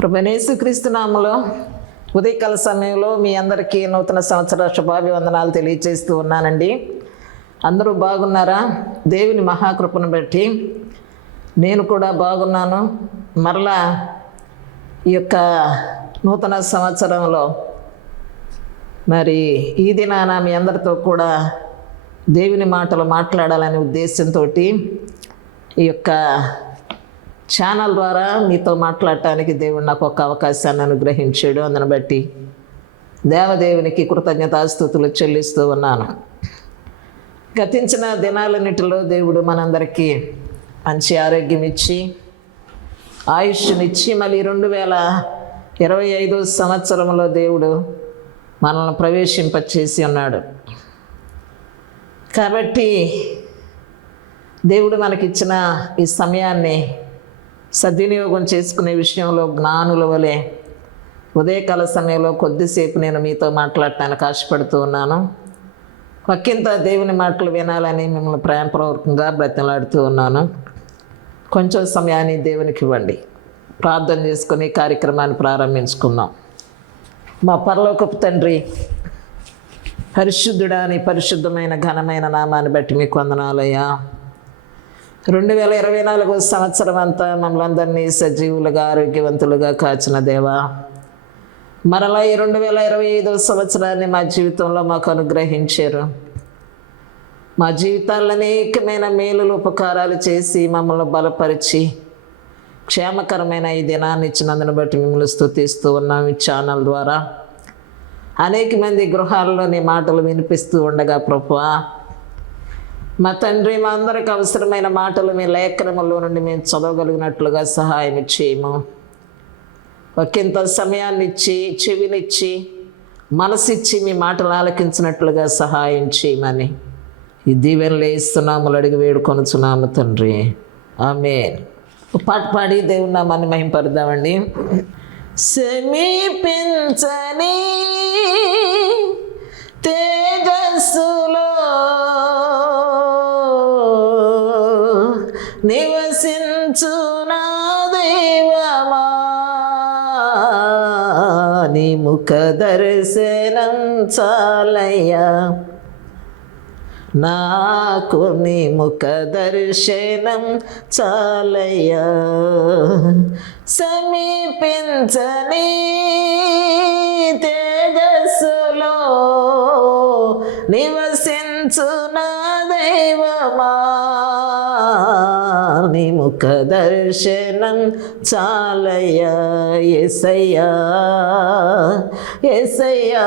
ప్రభువైన యేసుక్రీస్తు నామములో ఉదయకాల సమయంలో మీ అందరికీ నూతన సంవత్సర శుభాభివందనాలు తెలియజేస్తూ ఉన్నానండి. అందరూ బాగున్నారా? దేవుని మహాకృపను బట్టి నేను కూడా బాగున్నాను. మరలా ఈ యొక్క నూతన సంవత్సరంలో మరి ఈ దినాన మీ అందరితో కూడా దేవుని మాటలు మాట్లాడాలనే ఉద్దేశంతో ఈ యొక్క ఛానల్ ద్వారా మీతో మాట్లాడటానికి దేవుడు నాకు ఒక అవకాశాన్ని అనుగ్రహించాడు. అందుని బట్టి దేవదేవునికి కృతజ్ఞతాస్తుతులు చెల్లిస్తూ ఉన్నాను. గతించిన దినాలన్నిటిలో దేవుడు మనందరికీ మంచి ఆరోగ్యం ఇచ్చి ఆయుష్నిచ్చి మళ్ళీ 2025 సంవత్సరంలో దేవుడు మనల్ని ప్రవేశింపచేసి ఉన్నాడు. కాబట్టి దేవుడు మనకిచ్చిన ఈ సమయాన్ని సద్వినియోగం చేసుకునే విషయంలో జ్ఞానుల వలె ఉదయకాల సమయంలో కొద్దిసేపు నేను మీతో మాట్లాడటానికి ఆశపడుతూ ఉన్నాను. ఒక్కింత దేవుని మాటలు వినాలని మిమ్మల్ని ప్రేమపూర్వకంగా బ్రతిమలాడుతూ ఉన్నాను. కొంచెం సమయాన్ని దేవునికి ఇవ్వండి. ప్రార్థన చేసుకుని కార్యక్రమాన్ని ప్రారంభించుకుందాం. మా పరలోకపు తండ్రి, పరిశుద్ధుడా, నీ పరిశుద్ధమైన ఘనమైన నామాన్ని బట్టి మీకు వందనాలయ్యా. 2024 సంవత్సరం అంతా మమ్మల్ని అందరినీ సజీవులుగా ఆరోగ్యవంతులుగా కాచిన దేవా, మరలా ఈ 2025 సంవత్సరాన్ని మా జీవితంలో మాకు అనుగ్రహించారు. మా జీవితాల్లో అనేకమైన మేలులు ఉపకారాలు చేసి మమ్మల్ని బలపరిచి క్షేమకరమైన ఈ దినాన్ని ఇచ్చినందుని బట్టి మిమ్మల్ని స్తుతిస్తూ ఉన్నాం. ఈ ఛానల్ ద్వారా అనేక మంది గృహాల్లో నీ మాటలు వినిపిస్తూ ఉండగా ప్రభువా, మా తండ్రి, మా అందరికి అవసరమైన మాటలు మీ లేఖనములో నుండి మేము చదవగలిగినట్లుగా సహాయం చేయము. ఒకంత సమయాన్ని ఇచ్చి, చెవినిచ్చి, మనసిచ్చి మీ మాటలు ఆలకించినట్లుగా సహాయం చేయమని ఈ దీవెనలు ఇస్తున్నాములు అడిగి వేడుకొనుచున్నాము తండ్రి, ఆమేన్. పాట పాడి దేవుని నామాన్ని మహింపరుద్దామండి. సమీపించని తేజస్సులో నివసించు నా దైవమా, నీ ముఖ దర్శనం చాలయ్యా, నాకు నీ ముఖ దర్శనం చాలయ్యా. సమీపించని తేజస్సులో నివసించు నా దైవమా, నీ ముఖ దర్శనం చాలయ్యా. యేసయ్యా, యేసయ్యా,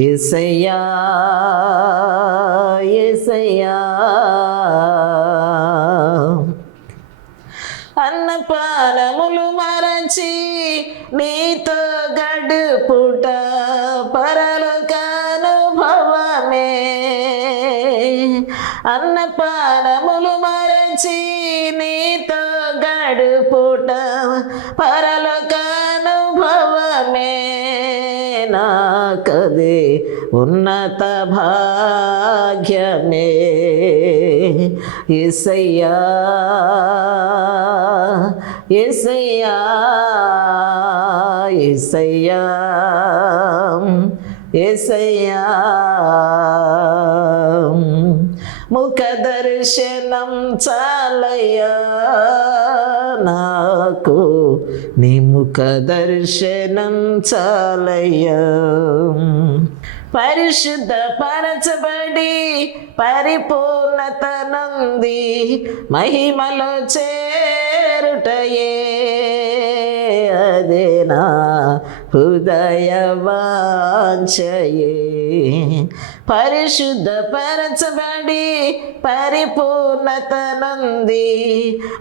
యేసయ్యా, యేసయ్యా. అన్నపానములు మరచి నీతో గడుపుట పరలోకానుభవమే. అన్నపానములు మరచి నీతో గడుపుట పరలోకానుభవమే. నాకదే ఉన్నత భాగ్యమే. యేసయ్యా, యేసయ్యా, యేసయ్యా, యేసయ్యా. ముఖ దర్శనం చాలయ్యా, నాకు నీ ముఖ దర్శనం చాలయ్యా. పరిశుద్ధ పరచబడి పరిపూర్ణత నంది మహిమలో చేరుటయే, అదే నా హృదయ వాంఛయే. పరిశుద్ధ పరచబడి పరిపూర్ణత నంది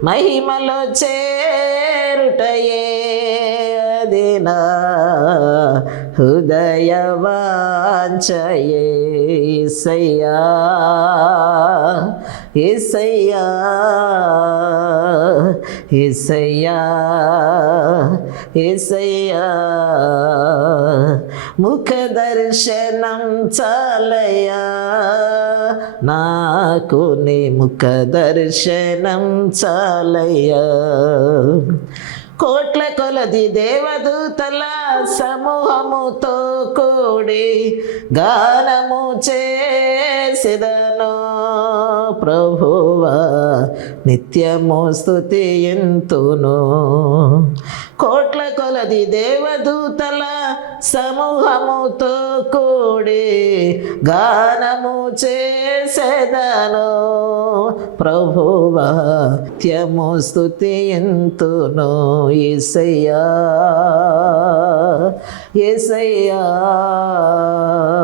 మహిమలో చేరుటయే, అది నా హృదయ వాంఛయే. యేసయ్యా, యేసయ్యా, యేసయ్యా యేసయ్యా ముఖ దర్శనం చాలయ్యా నాకు నీ ముఖ దర్శనం చాలయ్యా కోట్ల కొలది దేవదూతల సమూహముతో కూడి గానము చేసెదను ప్రభువా నిత్యము స్తుతియంతును కోట్ల కొలది దేవదూతల సమూహముతో కూడి గానము చేసెదను ప్రభువా నిత్యము స్తుతియంతును యేసయ్యా యేసయ్యా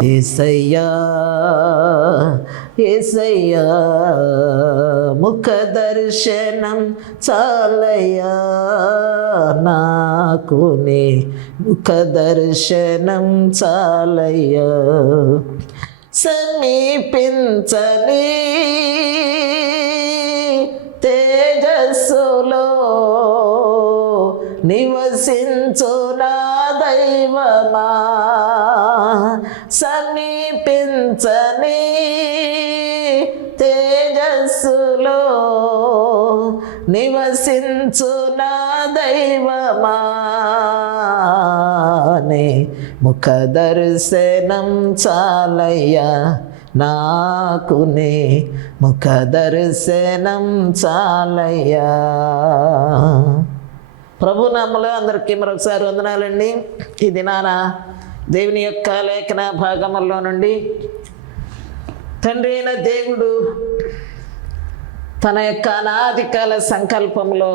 యేసయ్యా యేసయ్యా ముఖ దర్శనం చాలయ్యా నాకు నీ ముఖ దర్శనం చాలయ్యా సమీపించని తేజస్సులో నివసించు నా దైవమా సమీపించని తేజస్సులో నివసించు నా దైవమా నీ ముఖ దర్శనం చాలయ్యా నాకు నీ ముఖ దర్శనం చాలయ్యా ప్రభునామములో అందరికీ మరొకసారి వందనాలండి. ఈ దినాన దేవుని యొక్క లేఖన భాగములో నుండి తండ్రి అయిన దేవుడు తన యొక్క అనాదికాల సంకల్పంలో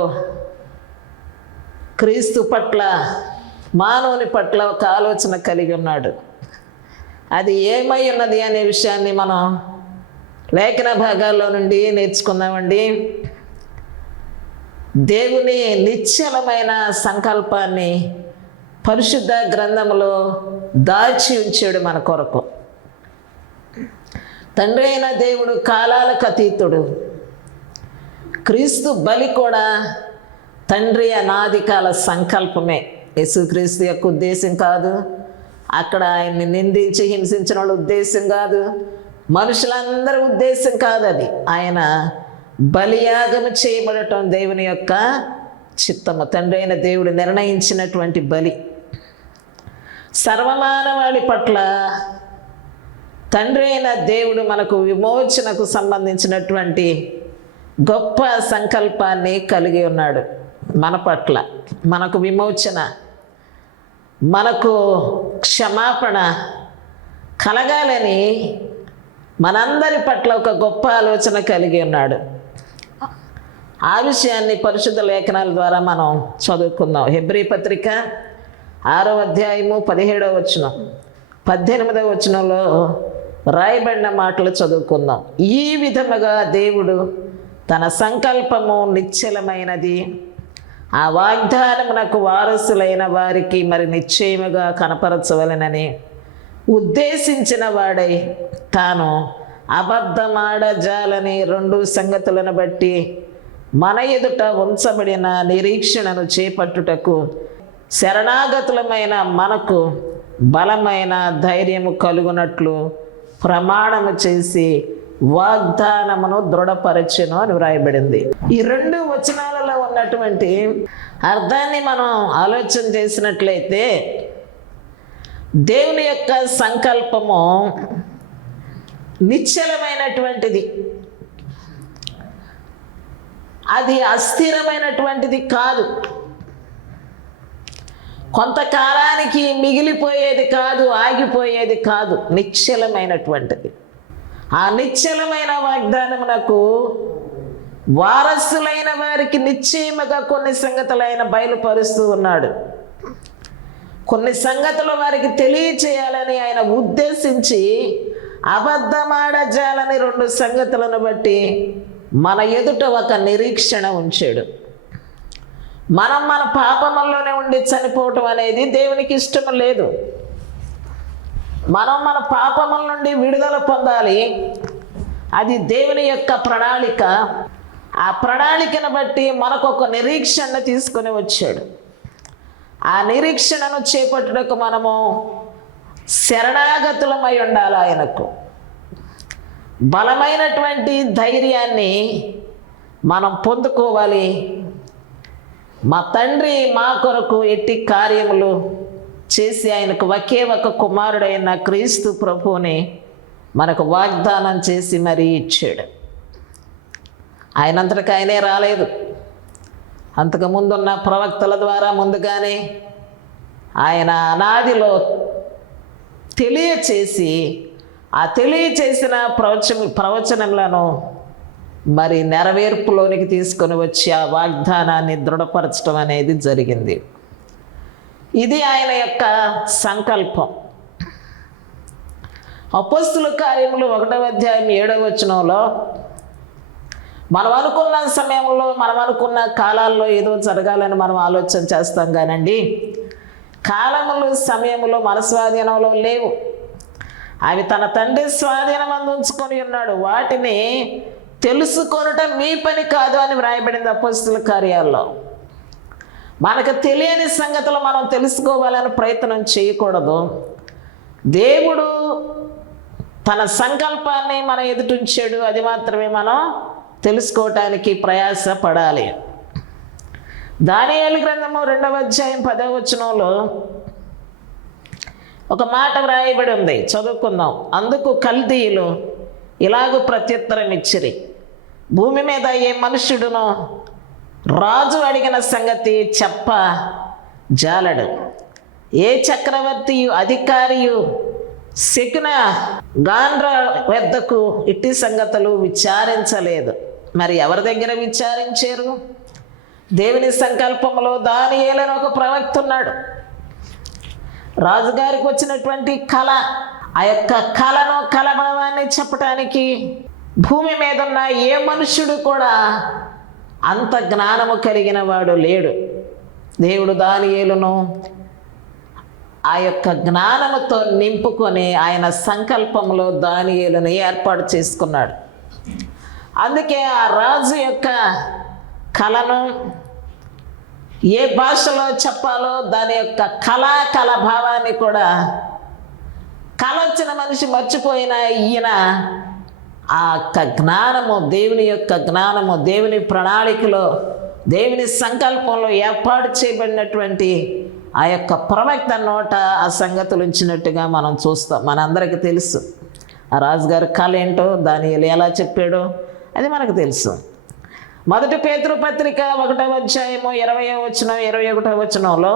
క్రీస్తు పట్ల మానవుని పట్ల ఒక ఆలోచన కలిగి ఉన్నాడు. అది ఏమై ఉన్నది అనే విషయాన్ని మనం లేఖన భాగాల్లో నుండి నేర్చుకుందామండి. దేవుని నిశ్చలమైన సంకల్పాన్ని పరిశుద్ధ గ్రంథంలో దాచి ఉంచాడు మన కొరకు. తండ్రి అయిన దేవుడు కాలాలకు అతీతుడు. క్రీస్తు బలి కూడా తండ్రి అనాదికాల సంకల్పమే. యేసుక్రీస్తు యొక్క ఉద్దేశం కాదు, అక్కడ ఆయన్ని నిందించి హింసించిన వాళ్ళ ఉద్దేశం కాదు, మనుషులందరి ఉద్దేశం కాదు. అది ఆయన బలియాగము చేయబడటం దేవుని యొక్క చిత్తము. తండ్రి అయిన దేవుడు నిర్ణయించినటువంటి బలి సర్వమానవాళి పట్ల తండ్రి అయిన దేవుడు మనకు విమోచనకు సంబంధించినటువంటి గొప్ప సంకల్పాన్ని కలిగి ఉన్నాడు. మన పట్ల మనకు విమోచన, మనకు క్షమాపణ కలగాలని మనందరి పట్ల ఒక గొప్ప ఆలోచన కలిగి ఉన్నాడు. ఆ విషయాన్ని పరిశుద్ధ లేఖనాల ద్వారా మనం చదువుకుందాం. హెబ్రీ పత్రిక 6వ అధ్యాయము 17వ వచనం 18వ వచనంలో రాయబడిన మాటలు చదువుకుందాం. ఈ విధముగా దేవుడు తన సంకల్పము నిశ్చలమైనది, ఆ వాగ్దానమునకు వారసులైన వారికి మరి నిశ్చయముగా కనపరచవలెనని ఉద్దేశించిన వాడై తాను అబద్ధమాడజాలని 2 సంగతులను బట్టి మన ఎదుట ఉంచబడిన నిరీక్షణను చేపట్టుటకు శరణాగతులమైన మనకు బలమైన ధైర్యము కలుగునట్లు ప్రమాణము చేసి వాగ్దానమును దృఢపరచెను అని వ్రాయబడింది. ఈ 2 వచనాలలో ఉన్నటువంటి అర్థాన్ని మనం ఆలోచన చేసినట్లయితే దేవుని యొక్క సంకల్పము నిశ్చలమైనటువంటిది, అది అస్థిరమైనటువంటిది కాదు, కొంతకాలానికి మిగిలిపోయేది కాదు, ఆగిపోయేది కాదు, నిశ్చలమైనటువంటిది. ఆ నిశ్చలమైన వాగ్దానమునకు వారసులైన వారికి నిశ్చయముగా కొన్ని సంగతులు ఆయన బయలుపరుస్తూ ఉన్నాడు. కొన్ని సంగతులు వారికి తెలియచేయాలని ఆయన ఉద్దేశించి అబద్ధమాడజాలని 2 సంగతులను బట్టి మన ఎదుట ఒక నిరీక్షణ ఉంచాడు. మనం మన పాపముల్లోనే ఉండి చనిపోవటం అనేది దేవునికి ఇష్టం లేదు. మనం మన పాపముల నుండి విడుదల పొందాలి. అది దేవుని యొక్క ప్రణాళిక. ఆ ప్రణాళికను బట్టి మనకు ఒక నిరీక్షణ తీసుకొని వచ్చాడు. ఆ నిరీక్షణను చేపట్టుటకు మనము శరణాగతులమై ఉండాలి. ఆయనకు బలమైనటువంటి ధైర్యాన్ని మనం పొందుకోవాలి. మా తండ్రి మా కొరకు ఎట్టి కార్యములు చేసి ఆయనకు ఒకే ఒక కుమారుడైన క్రీస్తు ప్రభువుని మనకు వాగ్దానం చేసి మరీ ఇచ్చాడు. ఆయనంతటికి ఆయనే రాలేదు. అంతకు ముందున్న ప్రవక్తల ద్వారా ముందుగానే ఆయన అనాదిలో తెలియచేసి ఆ తెలియచేసిన ప్రవచనములను మరి నెరవేర్పులోనికి తీసుకొని వచ్చి ఆ వాగ్దానాన్ని దృఢపరచడం అనేది జరిగింది. ఇది ఆయన యొక్క సంకల్పం. అపోస్తుల కార్యములు 1వ అధ్యాయం 7వ వచనంలో మనం అనుకున్న సమయంలో మనం అనుకున్న కాలాల్లో ఏదో జరగాలని మనం ఆలోచన చేస్తాం కానండి, కాలములు సమయములో మన స్వాధీనంలో లేవు. అవి తన తండ్రి స్వాధీనం ఉంచుకొని ఉన్నాడు. వాటిని తెలుసుకొనటం మీ పని కాదు అని వ్రాయబడింది అపోస్తుల కార్యాల్లో. మనకు తెలియని సంగతులు మనం తెలుసుకోవాలని ప్రయత్నం చేయకూడదు. దేవుడు తన సంకల్పాన్ని మన ఎదుటించాడు, అది మాత్రమే మనం తెలుసుకోవటానికి ప్రయాసపడాలి. దానియేలు గ్రంథము 2వ అధ్యాయం 10వ వచనంలో ఒక మాట వ్రాయబడి ఉంది, చదువుకుందాం. అందుకు కల్దీయులు ఇలాగూ ప్రత్యుత్తరం ఇచ్చిరి, భూమి మీద ఏ మనుష్యుడునో రాజు అడిగిన సంగతి చెప్ప జాలడు, ఏ చక్రవర్తియు అధికారియు శకున గాండ్ర వద్దకు ఇట్టి సంగతులు విచారించలేదు. మరి ఎవరి దగ్గర విచారించారు? దేవుని సంకల్పంలో దానియేలు ఒక ప్రవక్త ఉన్నాడు. రాజుగారికి వచ్చినటువంటి కళ, ఆ యొక్క కళను కళభావాన్ని చెప్పటానికి భూమి మీద ఉన్న ఏ మనుష్యుడు కూడా అంత జ్ఞానము కలిగిన వాడు లేడు. దేవుడు దానియేలును ఆ యొక్క జ్ఞానముతో నింపుకొని ఆయన సంకల్పంలో దానియేలును ఏర్పాటు చేసుకున్నాడు. అందుకే ఆ రాజు యొక్క కళను ఏ భాషలో చెప్పాలో దాని యొక్క కళ భావాన్ని కూడా కళ వచ్చిన మనిషి మర్చిపోయిన ఈయన ఆ యొక్క జ్ఞానము, దేవుని యొక్క జ్ఞానము, దేవుని ప్రణాళికలో దేవుని సంకల్పంలో ఏర్పాటు చేయబడినటువంటి ఆ యొక్క ప్రవక్త నోట ఆ సంగతులు ఉంచినట్టుగా మనం చూస్తాం. మనందరికీ తెలుసు ఆ రాజుగారి కళ ఏంటో దానియేలు ఎలా చెప్పాడో అది మనకు తెలుసు. 1 పేతురు పత్రిక 1వ అధ్యాయము 20వ వచనం 21వ వచనంలో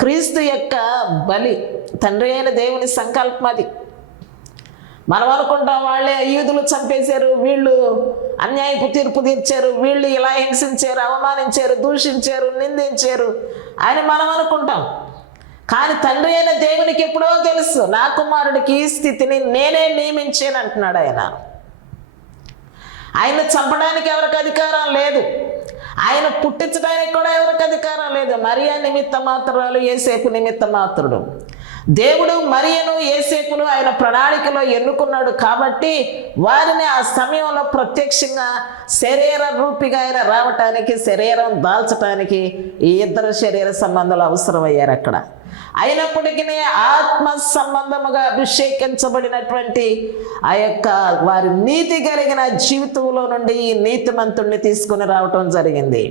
క్రీస్తు యొక్క బలి తండ్రి అయిన దేవుని సంకల్పం అది. మనం అనుకుంటాం వాళ్ళే యూదులు చంపేశారు, వీళ్ళు అన్యాయపు తీర్పు తీర్చారు, వీళ్ళు ఇలా హింసించారు, అవమానించారు, దూషించారు, నిందించారు అని మనం అనుకుంటాం. కానీ తండ్రి అయిన దేవునికి ఎప్పుడో తెలుసు, నా కుమారుడికి ఈ స్థితిని నేనే నియమించాను అంటున్నాడు ఆయన. ఆయన చంపడానికి ఎవరికి అధికారం లేదు, ఆయన పుట్టించడానికి కూడా ఎవరికి అధికారం లేదు. మరియా నిమిత్త మాత్రురాలు, యేసేపు నిమిత్త మాత్రుడు. దేవుడు మరియను యేసేపును ఆయన ప్రణాళికలో ఎన్నుకున్నాడు కాబట్టి వారిని ఆ సమయంలో ప్రత్యక్షంగా శరీర రూపిగా ఆయన రావటానికి, శరీరం దాల్చడానికి ఈ ఇద్దరు శరీర సంబంధాలు అవసరమయ్యారు అక్కడ. అయినప్పటికీ ఆత్మ సంబంధముగా అభిషేకించబడినటువంటి ఆ యొక్క వారి నీతి కలిగిన జీవితంలో నుండి ఈ నీతిమంతుణ్ణి తీసుకుని రావటం జరిగింది.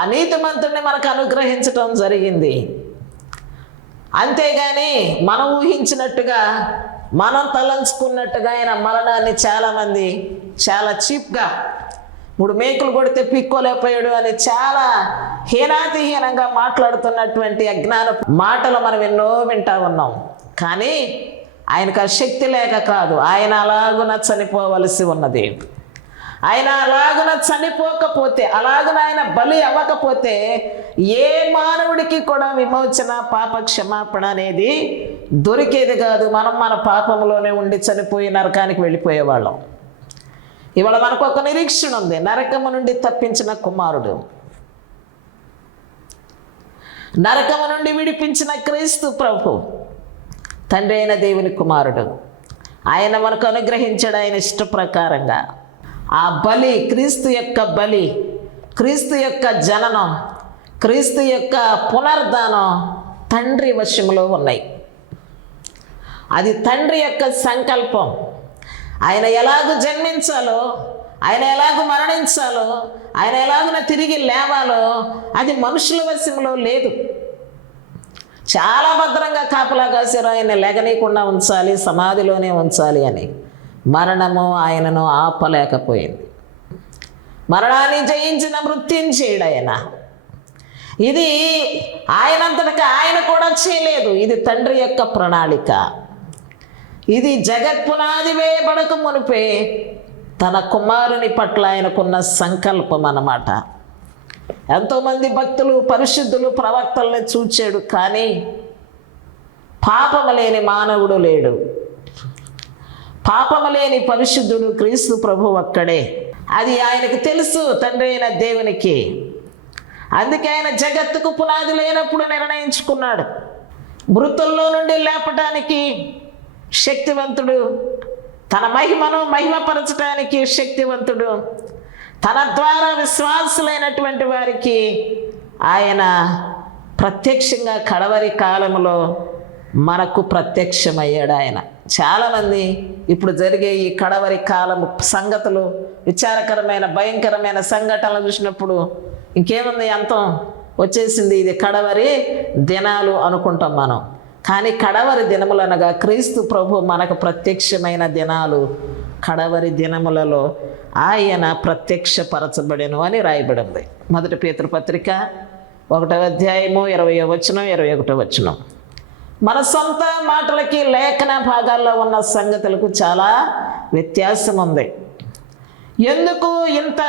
ఆ నీతిమంతుణ్ణి మనకు అనుగ్రహించటం జరిగింది. అంతేగాని మనం ఊహించినట్టుగా, మనం తలంచుకున్నట్టుగా ఆయన మరణాన్ని చాలామంది చాలా చీప్గా 3 మేకులు కొడితే పిక్కోలేకపోయాడు అని చాలా హీనాతిహీనంగా మాట్లాడుతున్నటువంటి అజ్ఞాన మాటలు మనం ఎన్నో వింటా ఉన్నాం. కానీ ఆయనకు ఆ శక్తి లేక కాదు, ఆయన అలాగున చనిపోవలసి ఉన్నది. ఆయన అలాగున చనిపోకపోతే, అలాగున ఆయన బలి అవ్వకపోతే ఏ మానవుడికి కూడా విమోచన, పాప క్షమాపణ అనేది దొరికేది కాదు. మనం మన పాపంలోనే ఉండి చనిపోయి నరకానికి వెళ్ళిపోయేవాళ్ళం. ఇవాళ మనకు ఒక నిరీక్షణ ఉంది, నరకము నుండి తప్పించిన కుమారుడు, నరకము నుండి విడిపించిన క్రీస్తు ప్రభు, తండ్రి అయిన దేవుని కుమారుడు. ఆయన మనకు అనుగ్రహించాడు ఆయన ఇష్ట ప్రకారంగా. ఆ బలి, క్రీస్తు యొక్క బలి, క్రీస్తు యొక్క జననం, క్రీస్తు యొక్క పునరుద్ధానం తండ్రి వశములో ఉన్నాయి. అది తండ్రి యొక్క సంకల్పం. ఆయన ఎలాగూ జన్మించాలో, ఆయన ఎలాగూ మరణించాలో, ఆయన ఎలాగున తిరిగి లేవాలో అది మనుషుల వశంలో లేదు. చాలా భద్రంగా కాపలా కాశారు, ఆయన లేగనీయకుండా ఉంచాలి, సమాధిలోనే ఉంచాలి అని. మరణము ఆయనను ఆపలేకపోయింది. మరణాన్ని జయించిన మృత్యుంజయుడు ఆయన. ఇది ఆయనంతటికి ఆయన కూడా చేయలేదు. ఇది తండ్రి యొక్క ప్రణాళిక. ఇది జగత్పునాది వేయబడక మునిపే తన కుమారుని పట్ల ఆయనకున్న సంకల్పం అన్నమాట. ఎంతోమంది భక్తులు, పరిశుద్ధులు, ప్రవక్తల్ని చూచాడు, కానీ పాపము లేని మానవుడు లేడు. పాపము లేని పరిశుద్ధుడు క్రీస్తు ప్రభు ఒక్కడే. అది ఆయనకు తెలుసు, తండ్రి అయిన దేవునికి. అందుకే ఆయన జగత్తుకు పునాది లేనప్పుడు నిర్ణయించుకున్నాడు. మృతుల్లో నుండి లేపటానికి శక్తివంతుడు, తన మహిమను మహిమపరచడానికి శక్తివంతుడు, తన ద్వారా విశ్వాసులైనటువంటి వారికి ఆయన ప్రత్యక్షంగా కడవరి కాలంలో మనకు ప్రత్యక్షమయ్యాడు ఆయన. చాలామంది ఇప్పుడు జరిగే ఈ కడవరి కాలము సంగతులు, విచారకరమైన భయంకరమైన సంఘటనలు చూసినప్పుడు ఇంకేముంది, అంతం వచ్చేసింది, ఇది కడవరి దినాలు అనుకుంటాం మనం. కానీ కడవరి దినములనగా క్రీస్తు ప్రభు మనకు ప్రత్యక్షమైన దినాలు. కడవరి దినములలో ఆయన ప్రత్యక్షపరచబడెను అని రాయబడింది. 1 పేతురు పత్రిక 1వ అధ్యాయము 20వ వచనం 21వ వచనం. మన సొంత మాటలకి లేఖన భాగాల్లో ఉన్న సంగతులకు చాలా వ్యత్యాసం ఉంది. ఎందుకు ఇంత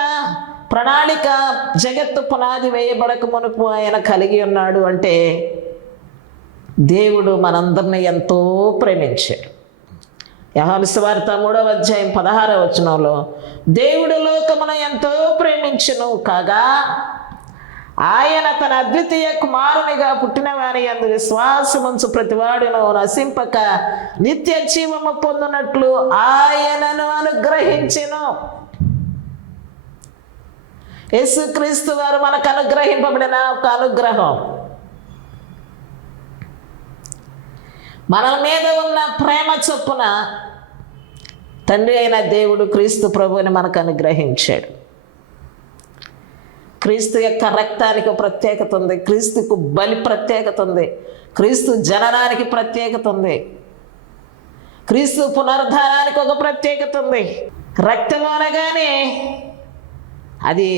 ప్రణాళిక జగత్తు పునాది వేయబడక మునుపు ఆయన కలిగి ఉన్నాడు అంటే, దేవుడు మనందరినీ ఎంతో ప్రేమించాడు. యోహాను సువార్త 3వ అధ్యాయం 16వ వచనంలో, దేవుడు లోకమును ఎంతో ప్రేమించును కాగా ఆయన తన అద్వితీయ కుమారునిగా పుట్టిన వారి యందు విశ్వాసముంచు ప్రతివాడును నశింపక నిత్య జీవము పొందునట్లు ఆయనను అనుగ్రహించెను. యేసుక్రీస్తు వారు మనకు అనుగ్రహింపబడిన ఒక అనుగ్రహం. మన మీద ఉన్న ప్రేమ చొప్పున తండ్రి అయిన దేవుడు క్రీస్తు ప్రభువుని మనకు అనుగ్రహించాడు. క్రీస్తు యొక్క రక్తానికి ప్రత్యేకత ఉంది, క్రీస్తుకు బలి ప్రత్యేకత ఉంది, క్రీస్తు జననానికి ప్రత్యేకత ఉంది, క్రీస్తు పునరుద్ధానానికి ఒక ప్రత్యేకత ఉంది. రక్తము అనగానే అది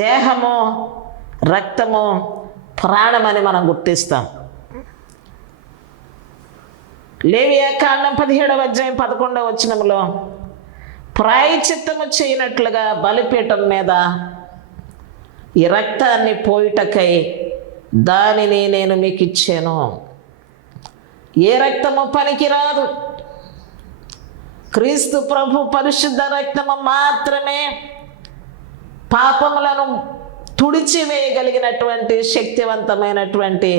దేహము, రక్తము, ప్రాణమని మనం గుర్తిస్తాం. లేవియా కాండం 17వ అధ్యాయం 11వ వచనంలో, ప్రాయశ్చిత్తము చేయనట్లుగా బలిపీఠం మీద ఈ రక్తాన్ని పోయుటకై దానిని నేను మీకు ఇచ్చాను. ఏ రక్తము పనికిరాదు, క్రీస్తు ప్రభు పరిశుద్ధ రక్తము మాత్రమే పాపములను తుడిచివేయగలిగినటువంటి శక్తివంతమైనటువంటి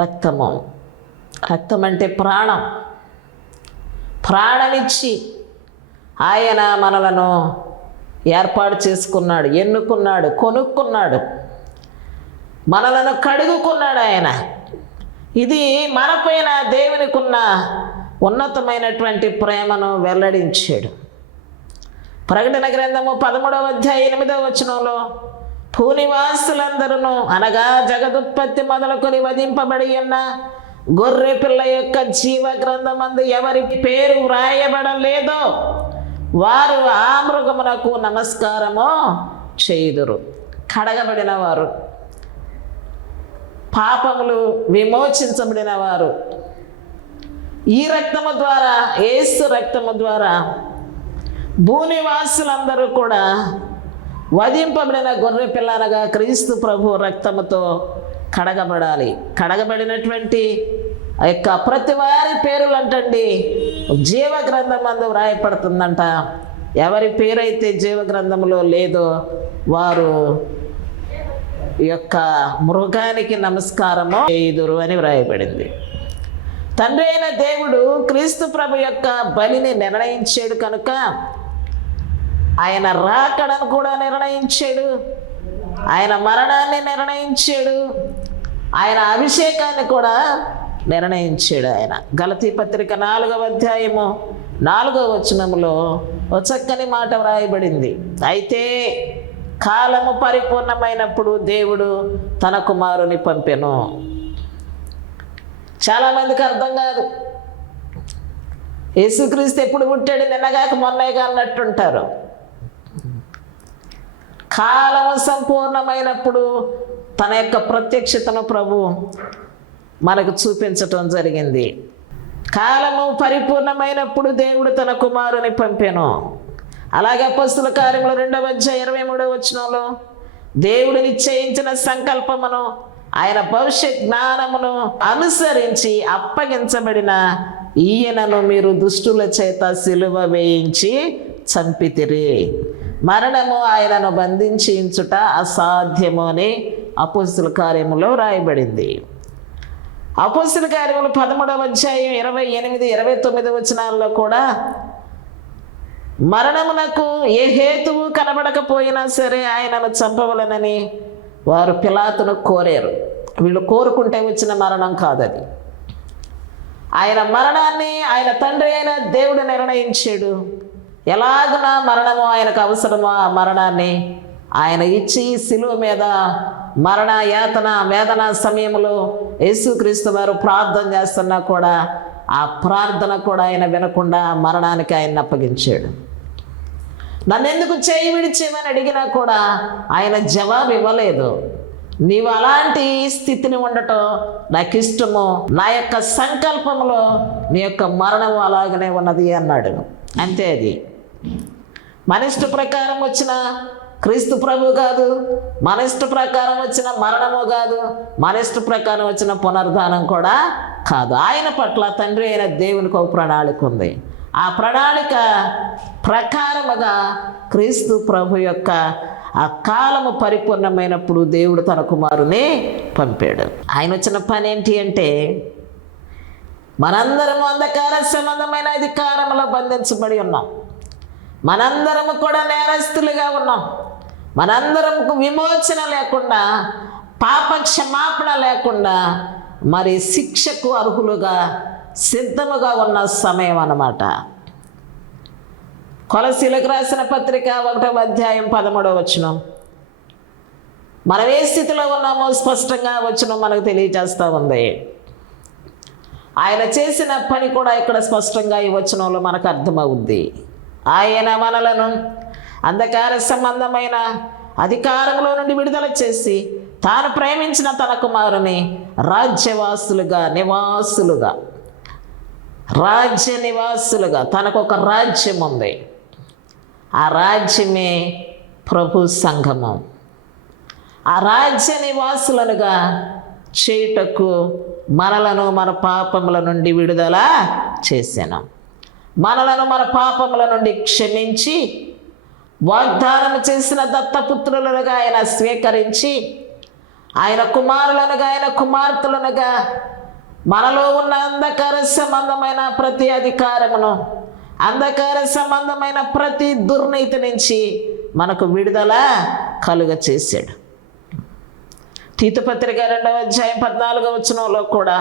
రక్తము. రక్తం అంటే ప్రాణం. ప్రాణమిచ్చి ఆయన మనలను ఏర్పాటు చేసుకున్నాడు, ఎన్నుకున్నాడు, కొనుక్కున్నాడు, మనలను కడుగుకున్నాడు ఆయన. ఇది మనపైన దేవునికి ఉన్న ఉన్నతమైనటువంటి ప్రేమను వెల్లడించాడు. ప్రకటన గ్రంథము 13వ అధ్యాయం 8వ వచనంలో, భూనివాసులందరూ అనగా జగదుత్పత్తి మొదలుకొని వధింపబడి ఉన్న గొర్రె పిల్ల యొక్క జీవ గ్రంథమందు ఎవరి పేరు వ్రాయబడలేదో వారు ఆ మృగమునకు నమస్కారము చేయుదురు. కడగబడిన వారు, పాపములు విమోచించబడిన వారు, ఈ రక్తము ద్వారా, యేసు రక్తము ద్వారా భూనివాసులందరూ కూడా వధింపబడిన గొర్రె పిల్ల అనగా క్రీస్తు ప్రభు రక్తముతో కడగబడాలి. కడగబడినటువంటి ఆ యొక్క ప్రతి వారి పేరులు అంటండి జీవ గ్రంథం అందు వ్రాయపడుతుందంట. ఎవరి పేరైతే జీవ గ్రంథంలో లేదో వారు ఈ యొక్క మృగానికి నమస్కారము చేయుదురు అని వ్రాయబడింది. తండ్రి అయిన దేవుడు క్రీస్తు ప్రభు యొక్క బలిని నిర్ణయించాడు కనుక ఆయన రాకడను కూడా నిర్ణయించాడు, ఆయన మరణాన్ని నిర్ణయించాడు, ఆయన అభిషేకాన్ని కూడా నిర్ణయించాడు. ఆయన గలతీ పత్రిక 4వ అధ్యాయము 4వ వచనములో ఒక చక్కని మాట వ్రాయబడింది. అయితే కాలము పరిపూర్ణమైనప్పుడు దేవుడు తన కుమారుని పంపెను. చాలామందికి అర్థం కాదు. యేసుక్రీస్తు ఎప్పుడు పుట్టాడు, నిన్నగాక మొన్నేగా అన్నట్టుంటారు. కాలము సంపూర్ణమైనప్పుడు తన యొక్క ప్రత్యక్షతను ప్రభు మనకు చూపించటం జరిగింది. కాలము పరిపూర్ణమైనప్పుడు దేవుడు తన కుమారుని పంపెను. అలాగే అపొస్తలుల కార్యములు 2వ అధ్యాయం 23వ వచనంలో దేవుడు నిశ్చయించిన సంకల్పమును ఆయన భవిష్యత్ జ్ఞానమును అనుసరించి అప్పగించబడిన ఈయనను మీరు దుష్టుల చేత సిలువ వేయించి చంపితిరి. మరణము ఆయనను బంధించుట అసాధ్యము అని అపొస్తలుల కార్యములో రాయబడింది. అపొస్తలుల కార్యములు 13వ అధ్యాయం 28, 29 వచనాల్లో కూడా మరణమునకు ఏ హేతువు కనబడకపోయినా సరే ఆయనను చంపవలనని వారు పిలాతును కోరారు. వీళ్ళు కోరుకుంటే వచ్చిన మరణం కాదది. ఆయన మరణాన్ని ఆయన తండ్రి అయిన దేవుడు నిర్ణయించాడు. ఎలాగున మరణము ఆయనకు అవసరమో ఆ మరణాన్ని ఆయన ఇచ్చి శిలువ మీద మరణ యాతన వేదన సమయంలో యేసుక్రీస్తు వారు ప్రార్థన చేస్తున్నా కూడా ఆ ప్రార్థన కూడా ఆయన వినకుండా మరణానికి ఆయన అప్పగించాడు. నన్ను ఎందుకు చేయి విడిచేమని అడిగినా కూడా ఆయన జవాబు ఇవ్వలేదు. నీవు అలాంటి స్థితిని ఉండటం నాకు ఇష్టము, నా యొక్క సంకల్పంలో నీ యొక్క మరణము అలాగనే ఉన్నది అన్నాడు. అంతే. అది మన ఇష్ట ప్రకారం వచ్చిన క్రీస్తు ప్రభు కాదు, మన ఇష్ట ప్రకారం వచ్చిన మరణము కాదు, మన ఇష్ట ప్రకారం వచ్చిన పునరుద్ధానం కూడా కాదు. ఆయన పట్ల తండ్రి అయిన దేవునికి ఒక ప్రణాళిక ఉంది. ఆ ప్రణాళిక ప్రకారముగా క్రీస్తు ప్రభు యొక్క ఆ కాలము పరిపూర్ణమైనప్పుడు దేవుడు తన కుమారుని పంపాడు. ఆయన వచ్చిన పని ఏంటి అంటే, మనందరము అంధకార సంబంధమైన అధికారంలో బంధించబడి ఉన్నాం. మనందరము కూడా నేరస్తులుగా ఉన్నాం. మనందరముకు విమోచన లేకుండా, పాప క్షమాపణ లేకుండా మరి శిక్షకు అర్హులుగా సిద్ధముగా ఉన్న సమయం అన్నమాట. కొలసీలకు రాసిన పత్రిక 1వ అధ్యాయం 13వ వచనం. మనం ఏ స్థితిలో ఉన్నామో స్పష్టంగా వచనం మనకు తెలియజేస్తూ ఉంది. ఆయన చేసిన పని కూడా ఇక్కడ స్పష్టంగా ఈ వచనంలో మనకు అర్థమవుద్ది. ఆయన మనలను అంధకార సంబంధమైన అధికారంలో నుండి విడుదల చేసి తాను ప్రేమించిన తన కుమారుని రాజ్య నివాసులుగా తనకు ఒక రాజ్యం ఉంది. ఆ రాజ్యమే ప్రభు సంఘము. ఆ రాజ్య నివాసులనుగా చేయుటకు మనలను మన పాపముల నుండి విడుదల చేశాను. మనలను మన పాపముల నుండి క్షమించి వాగ్దానం చేసిన దత్తపుత్రులుగా ఆయన స్వీకరించి ఆయన కుమారులనుగా ఆయన కుమార్తెలనుగా మనలో ఉన్న అంధకార సంబంధమైన ప్రతి అధికారమును, అంధకార సంబంధమైన ప్రతి దుర్నీతి నుంచి మనకు విడుదల కలుగ చేశాడు. తీతు పత్రిక 2వ అధ్యాయం 14వ వచనంలో కూడా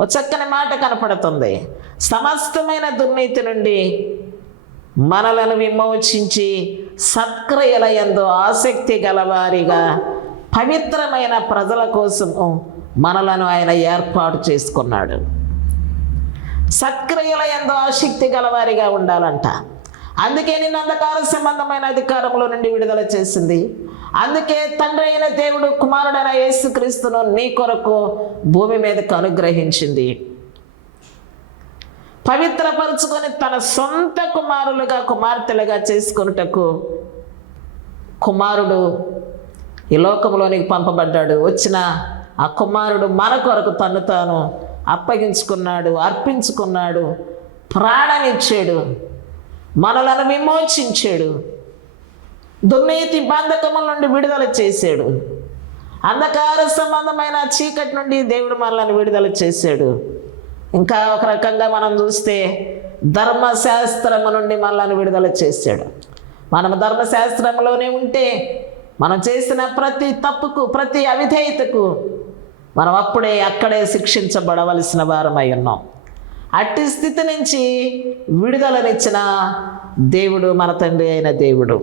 ఒక చక్కని మాట కనపడుతుంది. సమస్తమైన దుర్నీతి నుండి మనలను విమోచించి సత్క్రియల యందు ఆసక్తి గలవారిగా పవిత్రమైన ప్రజల కోసము మనలను ఆయన ఏర్పాటు చేసుకున్నాడు. సత్క్రియల యందు ఆసక్తి గలవారిగా ఉండాలంట. అందుకే నిన్ను అంధకార సంబంధమైన అధికారంలో నుండి విడుదల చేసింది. అందుకే తండ్రి అయిన దేవుడు కుమారుడైన యేసుక్రీస్తును నీ కొరకు భూమి మీదకు అనుగ్రహించింది. పవిత్రపరుచుకొని తన సొంత కుమారులుగా కుమార్తెలుగా చేసుకొనుటకు కుమారుడు ఈ లోకంలోనికి పంపబడ్డాడు. వచ్చిన ఆ కుమారుడు మన కొరకు తను తాను అప్పగించుకున్నాడు, అర్పించుకున్నాడు, ప్రాణమిచ్చాడు, మనలను విమోచించాడు, దుర్నీతి బంధకముల నుండి విడుదల చేశాడు, అంధకార సంబంధమైన చీకటి నుండి దేవుడు మనల్ని విడుదల చేశాడు. ఇంకా ఒక రకంగా మనం చూస్తే ధర్మశాస్త్రము నుండి మనల్ని విడుదల చేశాడు. మనం ధర్మశాస్త్రంలోనే ఉంటే మనం చేసిన ప్రతి తప్పుకు, ప్రతి అవిధేయతకు మనం అక్కడే శిక్షించబడవలసిన వారమై ఉన్నాం. అట్టి స్థితి నుంచి విడుదలనిచ్చిన దేవుడు మన తండ్రి అయిన దేవుడు.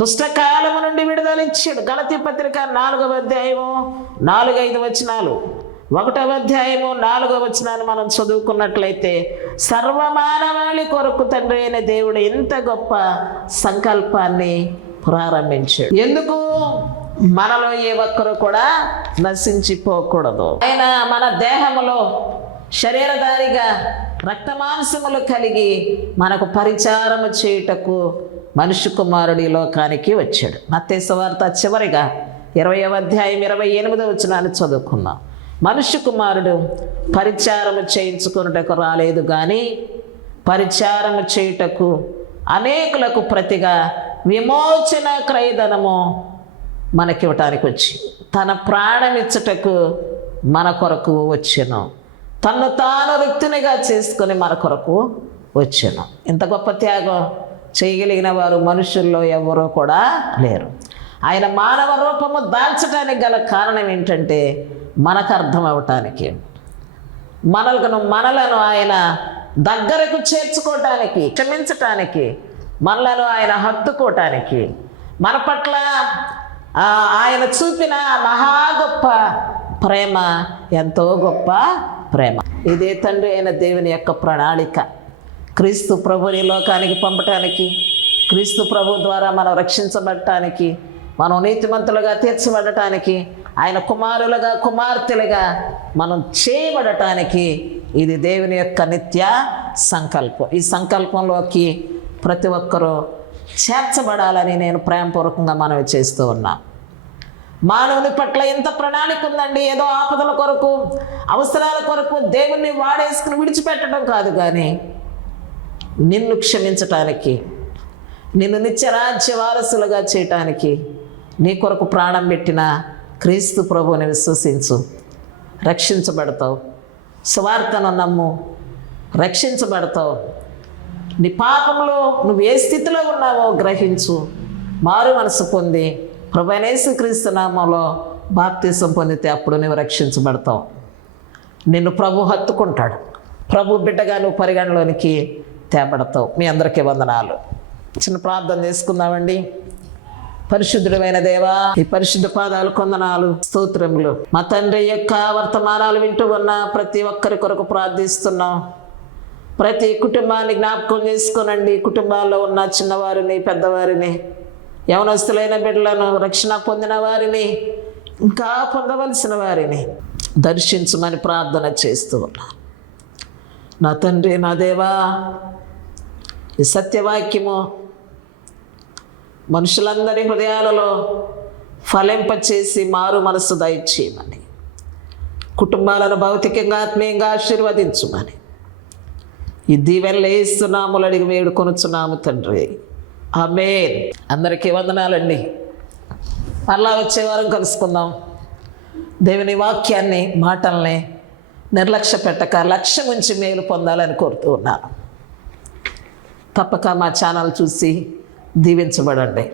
దుష్టకాలము నుండి విడుదలిచ్చాడు. గలతీ పత్రిక 4వ అధ్యాయము 4-5 వచనాలు, 1వ అధ్యాయము 4వ వచనాన్ని మనం చదువుకున్నట్లయితే, సర్వమానవాళి కొరకు తండ్రి అయిన దేవుడు ఎంత గొప్ప సంకల్పాన్ని ప్రారంభించాడు. ఎందుకు? మనలో ఏ ఒక్కరు కూడా నశించిపోకూడదు. ఆయన మన దేహములో శరీరధారిగా రక్తమాంసములు కలిగి మనకు పరిచారము చేయుటకు మనుష్య కుమారుడు ఈ లోకానికి వచ్చాడు. మత్తయి సువార్త చివరిగా 20వ అధ్యాయం 28వ వచనాన్ని చదువుకున్నాం. మనుష్య కుమారుడు పరిచారము చేయించుకున్నటకు రాలేదు కానీ పరిచారము చేయుటకు అనేకులకు ప్రతిగా విమోచన క్రయధనము మనకివ్వటానికి వచ్చి తన ప్రాణమిచ్చుటకు మన కొరకు వచ్చెను. తన్ను తాను రిక్తునిగా చేసుకొని మన కొరకు వచ్చెను. ఇంత గొప్ప త్యాగం చేయగలిగిన వారు మనుషుల్లో ఎవరూ కూడా లేరు. ఆయన మానవ రూపము దాల్చడానికి గల కారణం ఏంటంటే మనకు అర్థం అవటానికి, మనలను ఆయన దగ్గరకు చేర్చుకోవటానికి, క్షమించటానికి, మనలను ఆయన హత్తుకోవటానికి, మన పట్ల ఆయన చూపిన మహా గొప్ప ప్రేమ, ఎంతో గొప్ప ప్రేమ. ఇదే తండ్రి అయిన దేవుని యొక్క ప్రణాళిక. క్రీస్తు ప్రభుని లోకానికి పంపటానికి, క్రీస్తు ప్రభు ద్వారా మనం రక్షించబడటానికి, మనం నీతిమంతులుగా తీర్చబడటానికి, ఆయన కుమారులుగా కుమార్తెలుగా మనం చేయబడటానికి ఇది దేవుని యొక్క నిత్య సంకల్పం. ఈ సంకల్పంలోకి ప్రతి ఒక్కరూ చేర్చబడాలని నేను ప్రేమపూర్వకంగా మనవి చేస్తూ ఉన్నా. మానవుని పట్ల ఎంత ప్రణాళిక ఉందండి. ఏదో ఆపదల కొరకు, అవసరాల కొరకు దేవుణ్ణి వాడేసుకుని విడిచిపెట్టడం కాదు, కానీ నిన్ను క్షమించటానికి, నిన్ను నిత్యరాజ్య వారసులుగా చేయటానికి నీ కొరకు ప్రాణం పెట్టిన క్రీస్తు ప్రభువుని విశ్వసించు, రక్షించబడతావు. సువార్తను నమ్ము, రక్షించబడతావు. నీ పాపంలో నువ్వు ఏ స్థితిలో ఉన్నావో గ్రహించు, మారు మనసు పొంది ప్రభువైన యేసుక్రీస్తు నామములో బాప్తిసం పొందితే అప్పుడు నువ్వు రక్షించబడతావు. నిన్ను ప్రభు హత్తుకుంటాడు. ప్రభు బిడ్డగా నువ్వు పరిగణలోనికి తేబడతావు. మీ అందరికీ వందనాలు. చిన్న ప్రార్థన చేసుకుందామండి. పరిశుద్ధుడైన దేవా, ఈ పరిశుద్ధ పాదాలు కొందనాలు, స్తోత్రములు. మా తండ్రి యొక్క వర్తమానాలు వింటూ ఉన్న ప్రతి ఒక్కరి కొరకు ప్రార్థిస్తున్నాం. ప్రతి కుటుంబాన్ని జ్ఞాపకం చేసుకోనండి. కుటుంబాల్లో ఉన్న చిన్నవారిని, పెద్దవారిని, యవనస్తులైన బిడ్డలను, రక్షణ పొందిన వారిని, ఇంకా పొందవలసిన వారిని దర్శించమని ప్రార్థన చేస్తూ ఉన్నాను. నా తండ్రి, నా దేవా, ఈ సత్యవాక్యము మనుషులందరి హృదయాలలో ఫలింపచేసి మారు మనసు దయచేయమని, కుటుంబాలను భౌతికంగా ఆత్మీయంగా ఆశీర్వదించుమని ఈ దీవెనలు యేసునామములో అడిగి వేడుకొనుచున్నాము తండ్రి. ఆమేన్. అందరికీ వందనాలండి. మరలా వచ్చే వారం కలుసుకుందాం. దేవుని వాక్యాన్ని, మాటల్ని నిర్లక్ష్య పెట్టక లక్ష్యం ఉంచి మేలు పొందాలని కోరుతూ ఉన్నాను. తప్పక మా ఛానల్ చూసి దీవించబడండి.